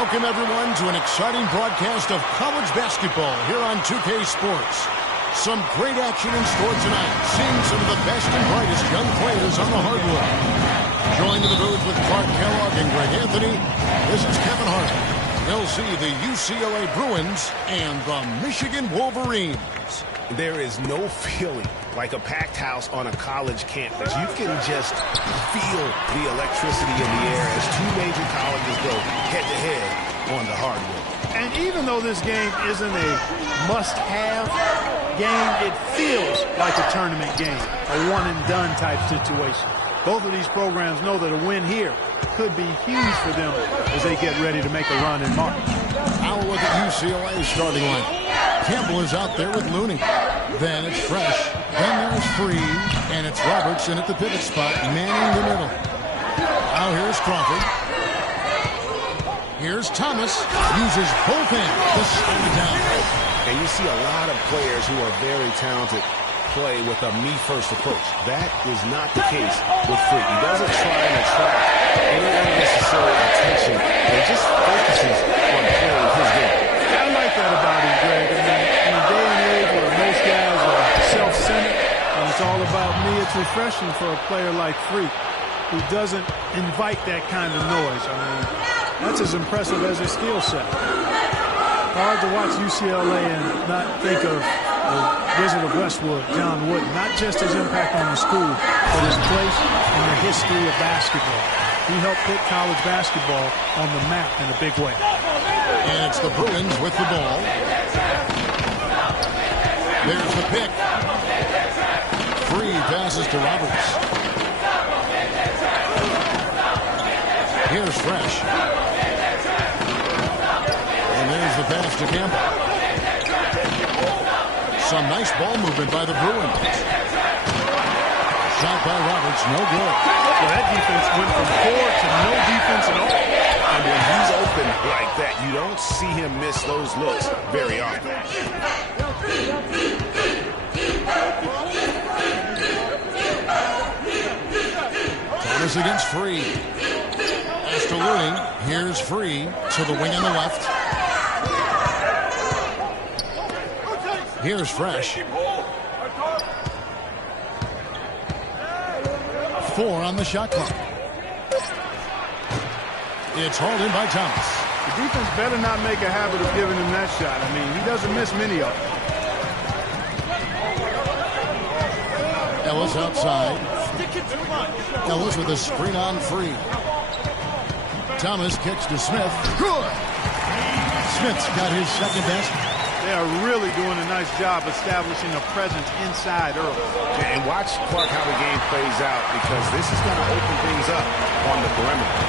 Welcome, everyone, to an exciting broadcast of college basketball here on 2K Sports. Some great action in store tonight, seeing some of the best and brightest young players on the hardwood. Joined in the booth with Clark Kellogg and Greg Anthony, this is Kevin Hart. They'll see the UCLA Bruins and the Michigan Wolverines. There is no feeling like a packed house on a college campus. You can just feel the electricity in the air as two major colleges go head-to-head on the hardwood. And even though this game isn't a must-have game, it feels like a tournament game, a one-and-done type situation. Both of these programs know that a win here could be huge for them as they get ready to make a run in March. Now look at UCLA's starting line. Campbell is out there with Looney. Then it's Fresh. Then there's Free. And it's Robertson at the pivot spot, manning the middle. Now here's Crawford. Here's Thomas. Uses both hands to slow it down. And you see a lot of players who are very talented play with a me-first approach. That is not the case with Free. He doesn't try and attract any unnecessary attention. He just focuses on playing his game. I like that about him, Greg. I mean, in a day and age where most guys are self-centered and it's all about me, it's refreshing for a player like Free who doesn't invite that kind of noise. I mean, that's as impressive as his skill set. Hard to watch UCLA and not think of the Wizard of Westwood, John Wooden, not just his impact on the school, but his place in the history of basketball. He helped put college basketball on the map in a big way. And it's the Bruins with the ball. There's the pick. Free passes to Roberts. Here's Fresh. And there's the pass to Campbell. Some nice ball movement by the Bruins. Shot by Roberts, no good. Well, that defense went from poor to no defense at all. And when he's open like that, you don't see him miss those looks very often. Thomas against Free. Pass to Looney. Here's Free to the wing on the left. Here's Fresh. 4 on the shot clock. It's hauled in by Thomas. The defense better not make a habit of giving him that shot. I mean, he doesn't miss many of them. Ellis outside. Ellis with a screen on Free. Thomas kicks to Smith. Good. Smith's got his second best. They are really doing a nice job establishing a presence inside early. And watch, Clark, how the game plays out, because this is going to open things up on the perimeter.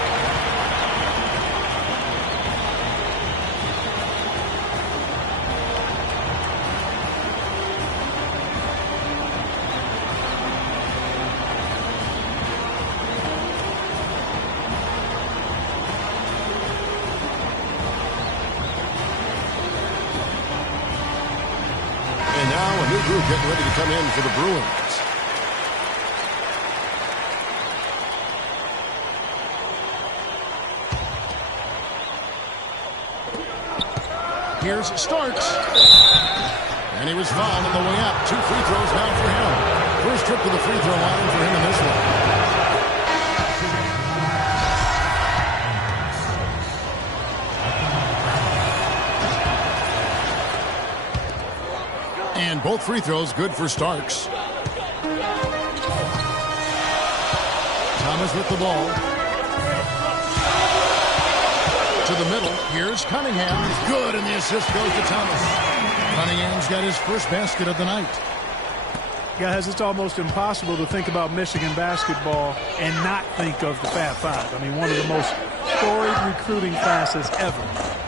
Group getting ready to come in for the Bruins. Here's Starks. And he was fouled on the way up. 2 free throws now for him. First trip to the free throw line for him in this one. And both free throws good for Starks. Thomas with the ball. To the middle. Here's Cunningham. Good, and the assist goes to Thomas. Cunningham's got his first basket of the night. Guys, it's almost impossible to think about Michigan basketball and not think of the Fab Five. I mean, one of the most storied recruiting classes ever.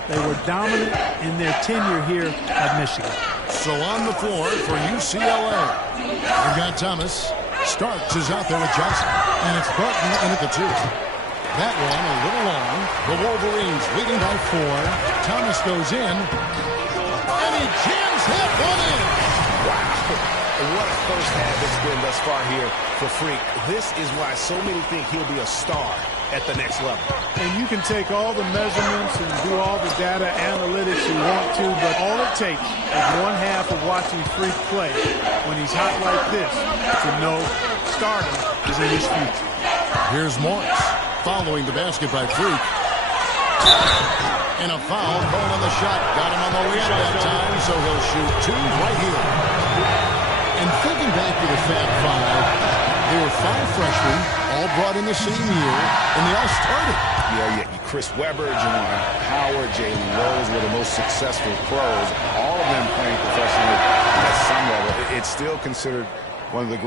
They were dominant in their tenure here at Michigan. So on the floor for UCLA, we've got Thomas. Starks is out there with Johnson. And it's Barton in at the 2. That one a little long. The Wolverines leading by 4. Thomas goes in. And he jams that one in. Wow. What a first half it's been thus far here for Freak. This is why so many think he'll be a star at the next level. And you can take all the measurements and do all the data analytics you want to, but all it takes is one half of watching Freak play when he's hot like this to know stardom is in his future. Here's Morris following the basket by Freak. And a foul called on the shot. Got him on the way that time, so he'll shoot two right here. And thinking back to the Fab Five, there were 5 freshmen, all brought in the same year, and they all started. Yeah, Chris Webber, Jamal Howard, Jalen Rose were the most successful pros. All of them playing professionally at some level. It's still considered one of the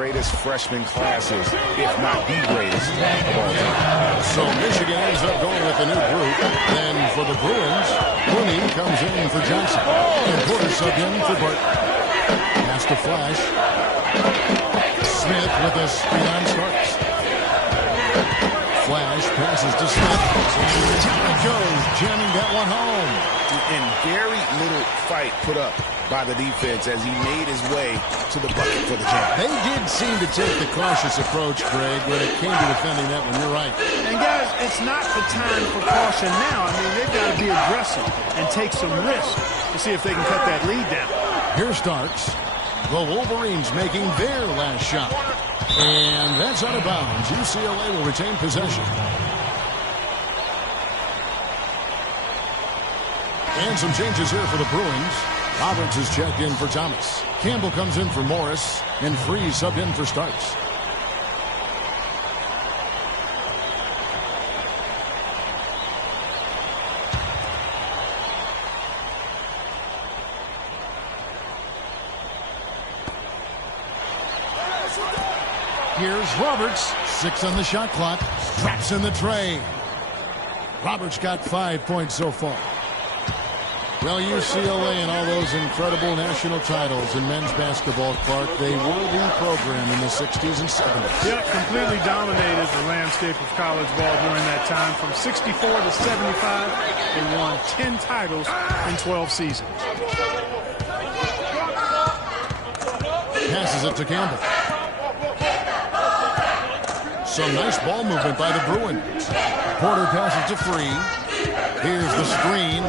greatest freshman classes, if not the greatest of all time. So Michigan ends up going with a new group. Then for the Bruins, Looney comes in for Johnson. And Porter subbed in for Burton. Pass to Flash. Smith with a speed-on starts. Flash passes to Smith. And down it goes, jamming that one home. And very little fight put up by the defense as he made his way to the bucket for the jam. They did seem to take the cautious approach, Greg, when it came to defending that one. You're right. And guys, it's not the time for caution now. I mean, they've got to be aggressive and take some risks to see if they can cut that lead down. Here starts the Wolverines making their last shot. And that's out of bounds. UCLA will retain possession. And some changes here for the Bruins. Roberts is checked in for Thomas. Campbell comes in for Morris. And Freeze subbed in for Starks. Here's Roberts. 6 on the shot clock. Straps in the tray. Roberts got 5 points so far. Well, UCLA and all those incredible national titles in men's basketball, Clark, they were the program in the 60s and 70s. Yep, completely dominated the landscape of college ball during that time. From 64 to 75, they won 10 titles in 12 seasons. Passes it to Campbell. Some nice ball movement by the Bruins. Porter passes to Free. Here's the screen.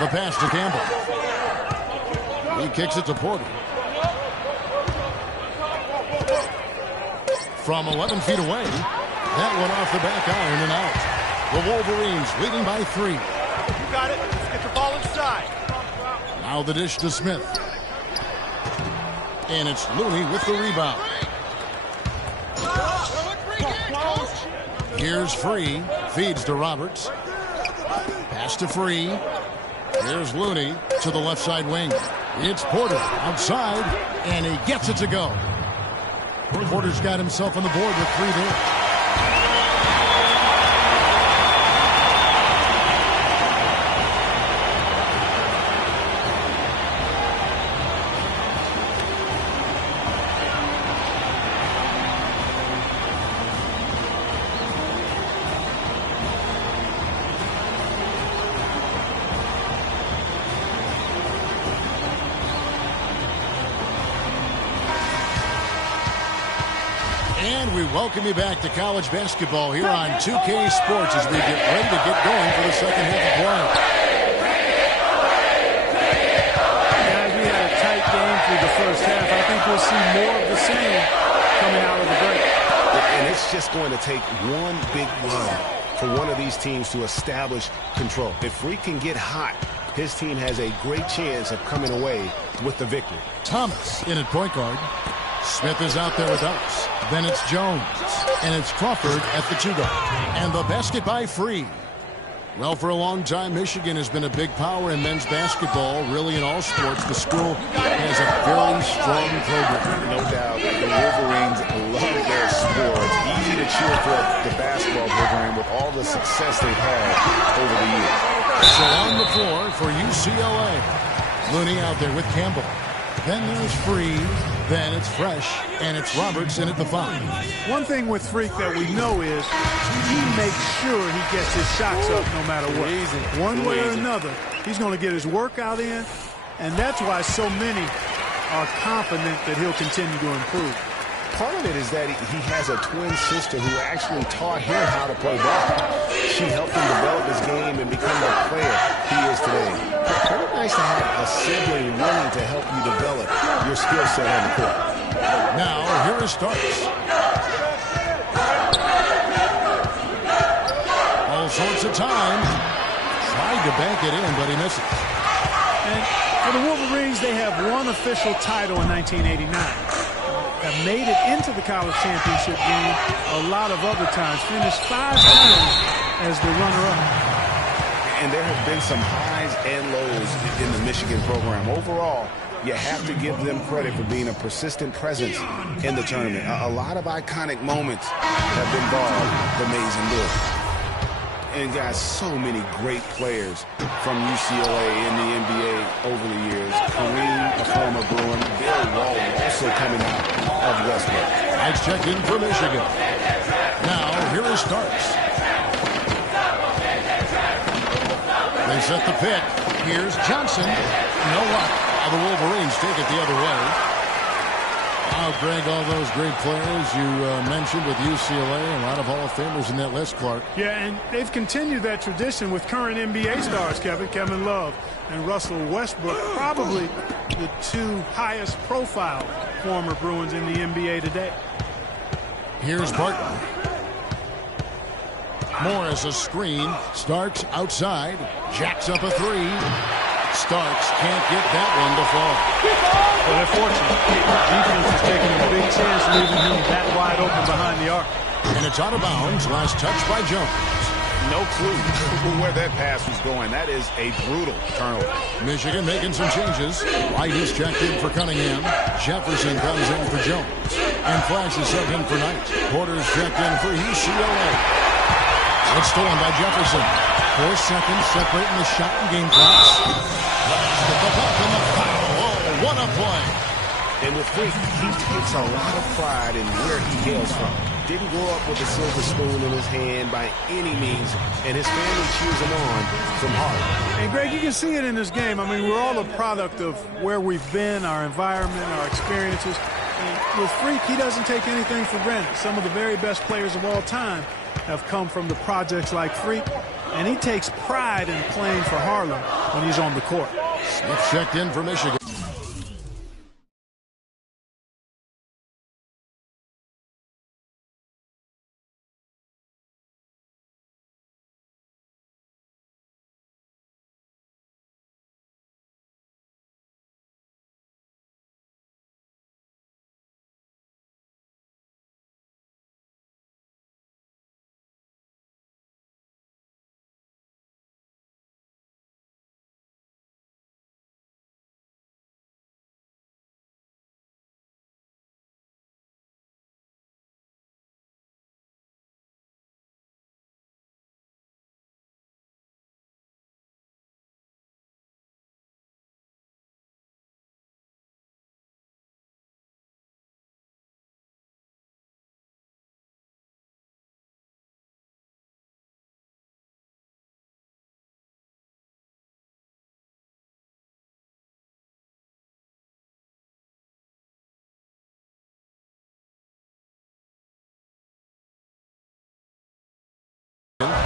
The pass to Campbell. He kicks it to Porter. From 11 feet away. That one off the back iron and out. The Wolverines leading by 3. You got it. Let's get the ball inside. Now the dish to Smith. And it's Looney with the rebound. Here's Free. Feeds to Roberts. Pass to Free. Here's Looney to the left side wing. It's Porter outside, and he gets it to go. Porter's got himself on the board with 3 there. And we welcome you back to college basketball here on 2K Sports as we get ready to get going for the second half of play. Guys, we had a tight game through the first half. I think we'll see more of the same coming out of the break. And it's just going to take one big run for one of these teams to establish control. If Freak can get hot, his team has a great chance of coming away with the victory. Thomas in at point guard. Smith is out there with us. Then it's Jones. And it's Crawford at the 2 guard. And the basket by Free. Well, for a long time, Michigan has been a big power in men's basketball, really in all sports. The school has a very strong program. No doubt, the Wolverines love their sport. It's easy to cheer for the basketball program with all the success they've had over the years. So on the floor for UCLA. Looney out there with Campbell. Then there's Free. Then it's Fresh. And it's Roberts in at the 5. One thing with Freak that we know is he makes sure he gets his shots up no matter what. One way or another, he's going to get his workout in, And that's why so many are confident that he'll continue to improve. Part of it is that he has a twin sister who actually taught him how to play ball. She helped him develop his game and become the player he is today. Pretty nice to have a sibling willing to help you develop your skill set on the court. Now, here is Starks. All sorts of time. Tried to bank it in, but he misses. And for the Wolverines, they have one official title in 1989. Have made it into the college championship game a lot of other times. Finished 5 times as the runner-up. And there have been some highs and lows in the Michigan program. Overall, you have to give them credit for being a persistent presence in the tournament. A lot of iconic moments have been involved the Maize and Blue. And guys, so many great players from UCLA in the NBA over the years. Kareem, a former Bruin. Bill Wall also coming out of Westbrook. Nice check in for Michigan. Now, here is Starks. They set the pick. Here's Johnson. No luck. The Wolverines take it the other way. Wow, Greg, all those great players you mentioned with UCLA. A lot of Hall of Famers in that list, Clark. Yeah, and they've continued that tradition with current NBA stars, Kevin Love and Russell Westbrook. Probably the 2 highest profile former Bruins in the NBA today. Here's Barton. Morris a screen. Starks outside. Jacks up a 3. Starks can't get that one to fall. Well, they're fortunate. Defense is taking a big chance, leaving him that wide open behind the arc. And it's out of bounds. Last touch by Jones. No clue where that pass was going. That is a brutal turnover. Michigan making some changes. White is checked in for Cunningham. Jefferson comes in for Jones. And Flash is sent in for Knight. Porter's checked in for UCLA. It's stolen by Jefferson. 4 seconds separating the shot and game clocks. The puck and the foul. Oh, what a play. And with Freak, he takes a lot of pride in where he hails from. Didn't grow up with a silver spoon in his hand by any means, and his family cheers him on from heart. And Greg, you can see it in this game. I mean, we're all a product of where we've been, our environment, our experiences. And with Freak, he doesn't take anything for granted. Some of the very best players of all time have come from the projects like Freak, and he takes pride in playing for Harlem when he's on the court. Smith checked in for Michigan.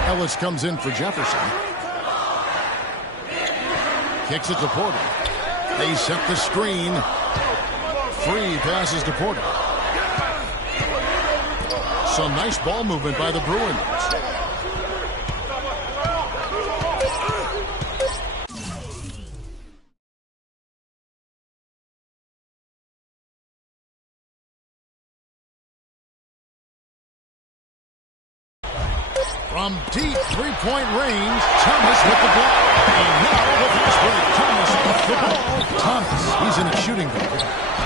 Ellis comes in for Jefferson. Kicks it to Porter. They set the screen. Free passes to Porter. Some nice ball movement by the Bruins. From deep three-point range, Thomas with the block. And now the fast break. Thomas with the ball. Thomas, he's in a shooting guard.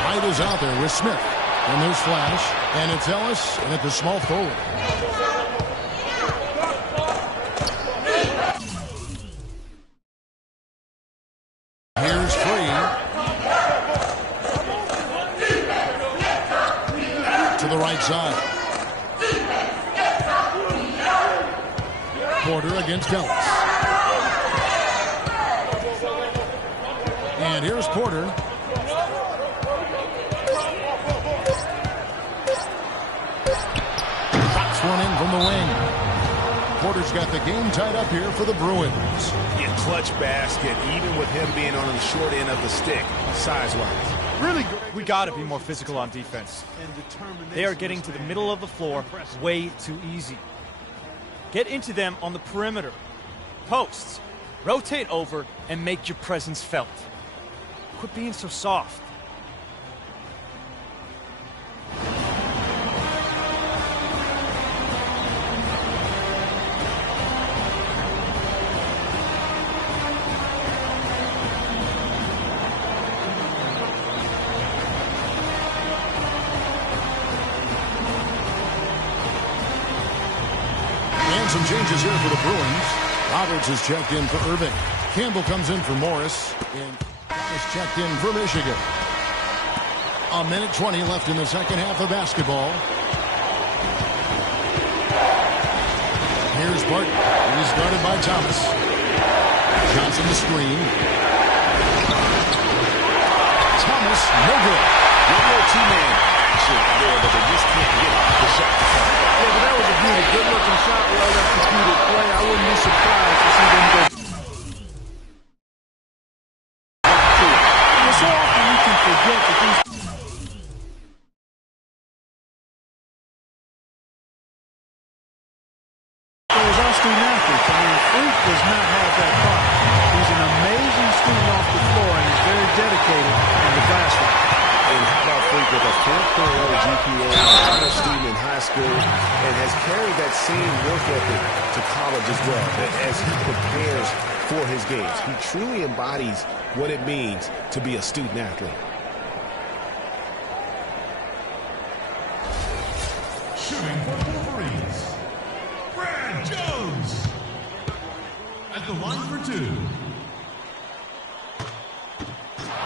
White is out there with Smith. And there's Flash. And it's Ellis, and at the small forward. Here's Free. To the right side. Porter against Ellis. And And here's Porter. Drops one in from the wing. Porter's got the game tied up here for the Bruins. Yeah, clutch basket, even with him being on the short end of the stick, size-wise. Really great. We got to be more physical on defense. They are getting to the middle of the floor way too easy. Get into them on the perimeter. Posts. Rotate over and make your presence felt. Quit being so soft. Some changes here for the Bruins. Roberts is checked in for Irving. Campbell comes in for Morris. And is checked in for Michigan. A minute 20 left in the second half of basketball. Here's Barton. He's guarded by Thomas. Johnson the screen. Thomas, no good. One more two-man action there, but they just can't get the shot. Yeah, but that was a good-looking shot, well-executed play. I wouldn't be surprised to see them go. So often we can forget that these players are student athletes. I mean, Freak does not have that part. He's an amazing student off the floor and is very dedicated in the classroom. And how about Freak with a 4.0 GPA, honor student in high school, and has carried that same work ethic to college as well, as he prepares for his games. He truly embodies what it means to be a student athlete. Shooting for the Wolverines, Brad Jones. At the line for two.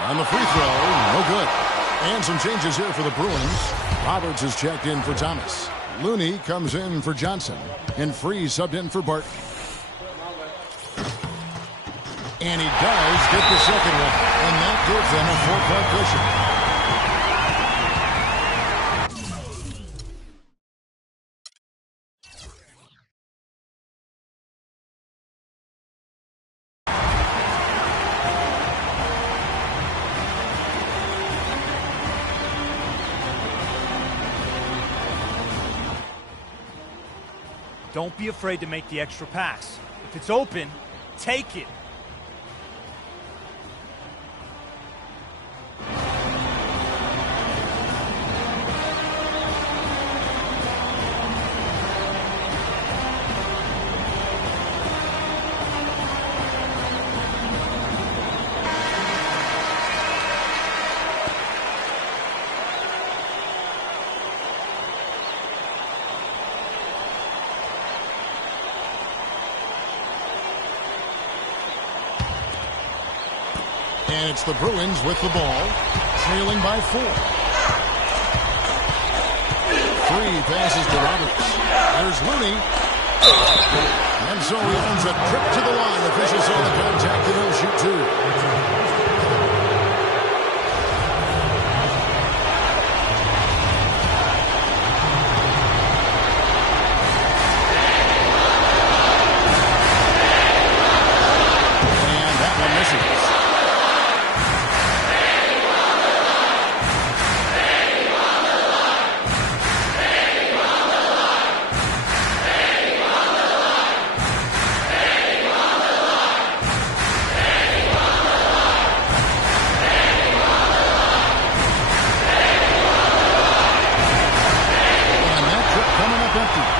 On the free throw, no good. And some changes here for the Bruins. Roberts is checked in for Thomas. Looney comes in for Johnson. And Free subbed in for Barton. And he does get the second one. And that gives them a 4-point cushion. Don't be afraid to make the extra pass. If it's open, take it. And it's the Bruins with the ball, trailing by 4. Free passes to Roberts. There's Looney. And so he earns a trip to the line. Officials saw the contact and he'll shoot two.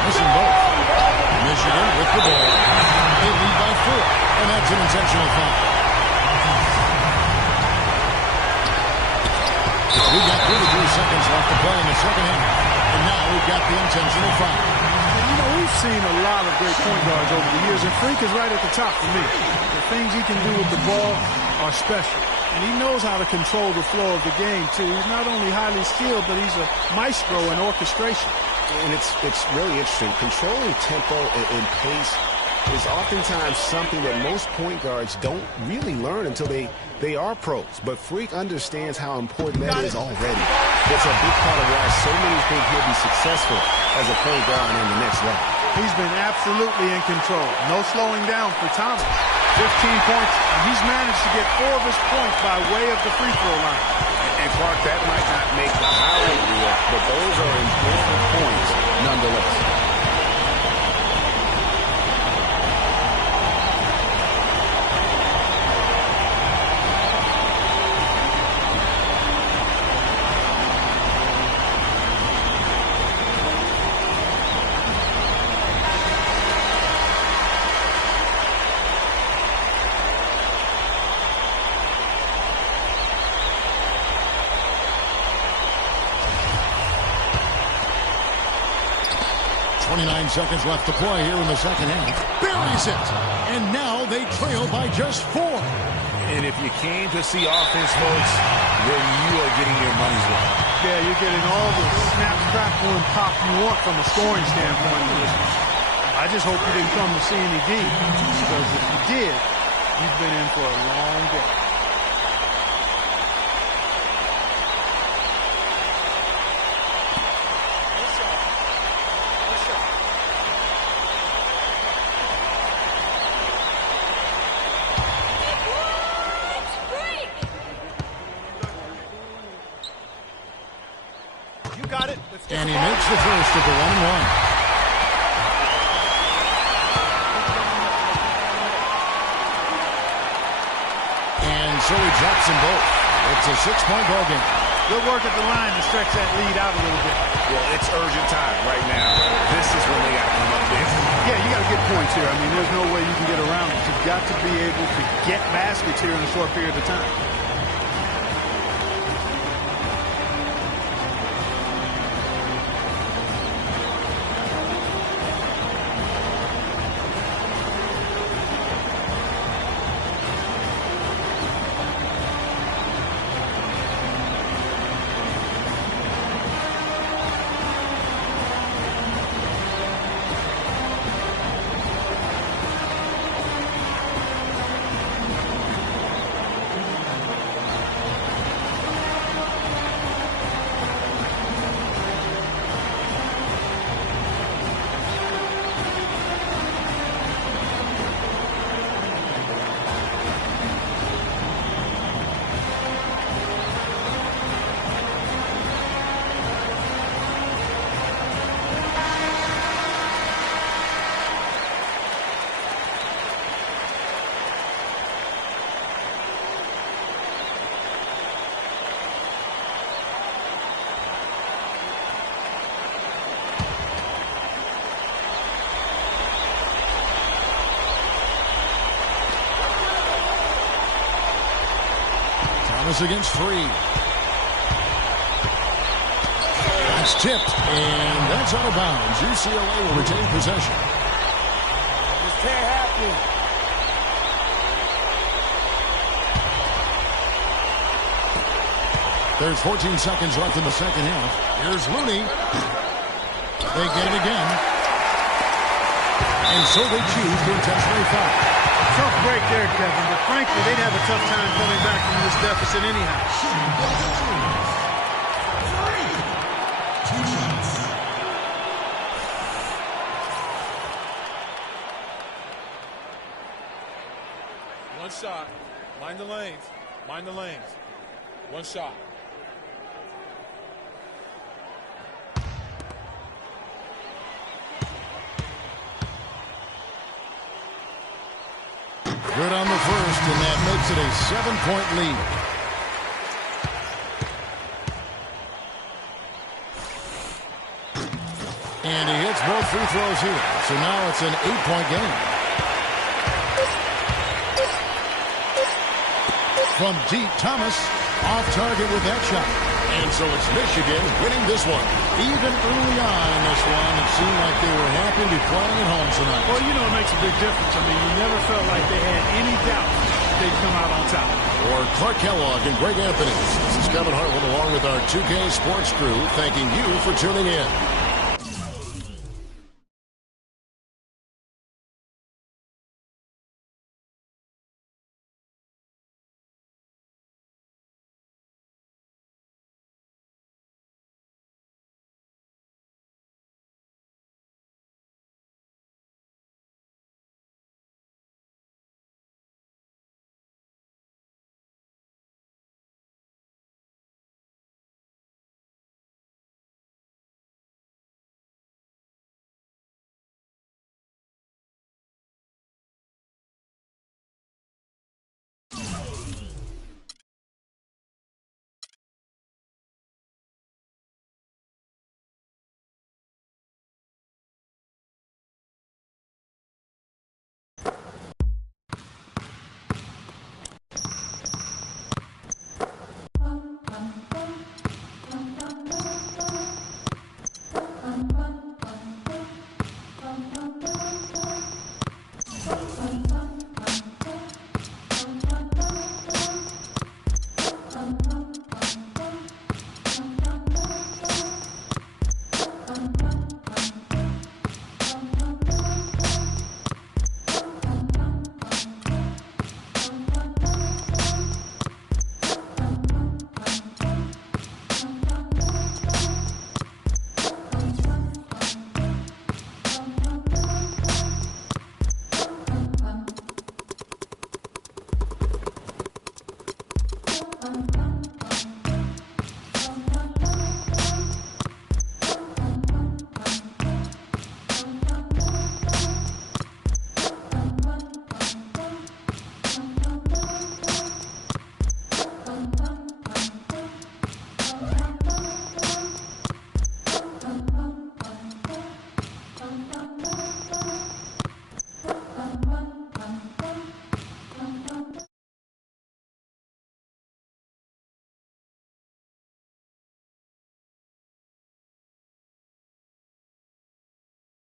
Missing both. Michigan with the ball. They lead by 4. And that's an intentional foul. We got 33 seconds left to play in the second half. And now we've got the intentional foul. You know, we've seen a lot of great point guards over the years, and Freak is right at the top for me. The things he can do with the ball are special. And he knows how to control the flow of the game, too. He's not only highly skilled, but he's a maestro in orchestration. And it's really interesting. Controlling tempo and pace is oftentimes something that most point guards don't really learn until they are pros. But Freak understands how important that is already. It's a big part of why so many think he'll be successful as a point guard on the next level. He's been absolutely in control. No slowing down for Thomas. 15 points, and he's managed to get 4 of his points by way of the free throw line. And Clark, that might not make the highlight reel, but those are important points nonetheless. Seconds left to play here in the second half. Buries it. And now they trail by just 4. And if you came to see offense, folks, then you are getting your money's worth. Yeah, you're getting all the snap, crackle, and pop you want from a scoring standpoint. I just hope you didn't come to see any D, because if you did, you've been in for a long day. And he makes the first of the 1-1. And so he drops them both. It's a 6-point ball game. Good work at the line to stretch that lead out a little bit. Well, it's urgent time right now. This is when they got to come up big. Yeah, you got to get points here. I mean, there's no way you can get around it. You've got to be able to get baskets here in a short period of time. Thomas against 3. That's tipped, and that's out of bounds. UCLA will retain possession. This can't happen. There's 14 seconds left in the second half. Here's Looney. They get it again. And so they choose to intentionally foul. Tough break there, Kevin, but frankly, they'd have a tough time coming back from this deficit anyhow. 2 shots. One shot. Mind the lanes. Mind the lanes. One shot. Good on the first, and that makes it a 7-point lead. And he hits both free throws here. So now it's an 8-point game. From deep, Thomas off target with that shot. And so it's Michigan winning this one. Even early on in this one, it seemed like they were happy to be playing at home tonight. Well, you know it makes a big difference. I mean, you never felt like they had any doubt they'd come out on top. For Clark Kellogg and Greg Anthony, this is Kevin Hartman along with our 2K Sports crew, thanking you for tuning in.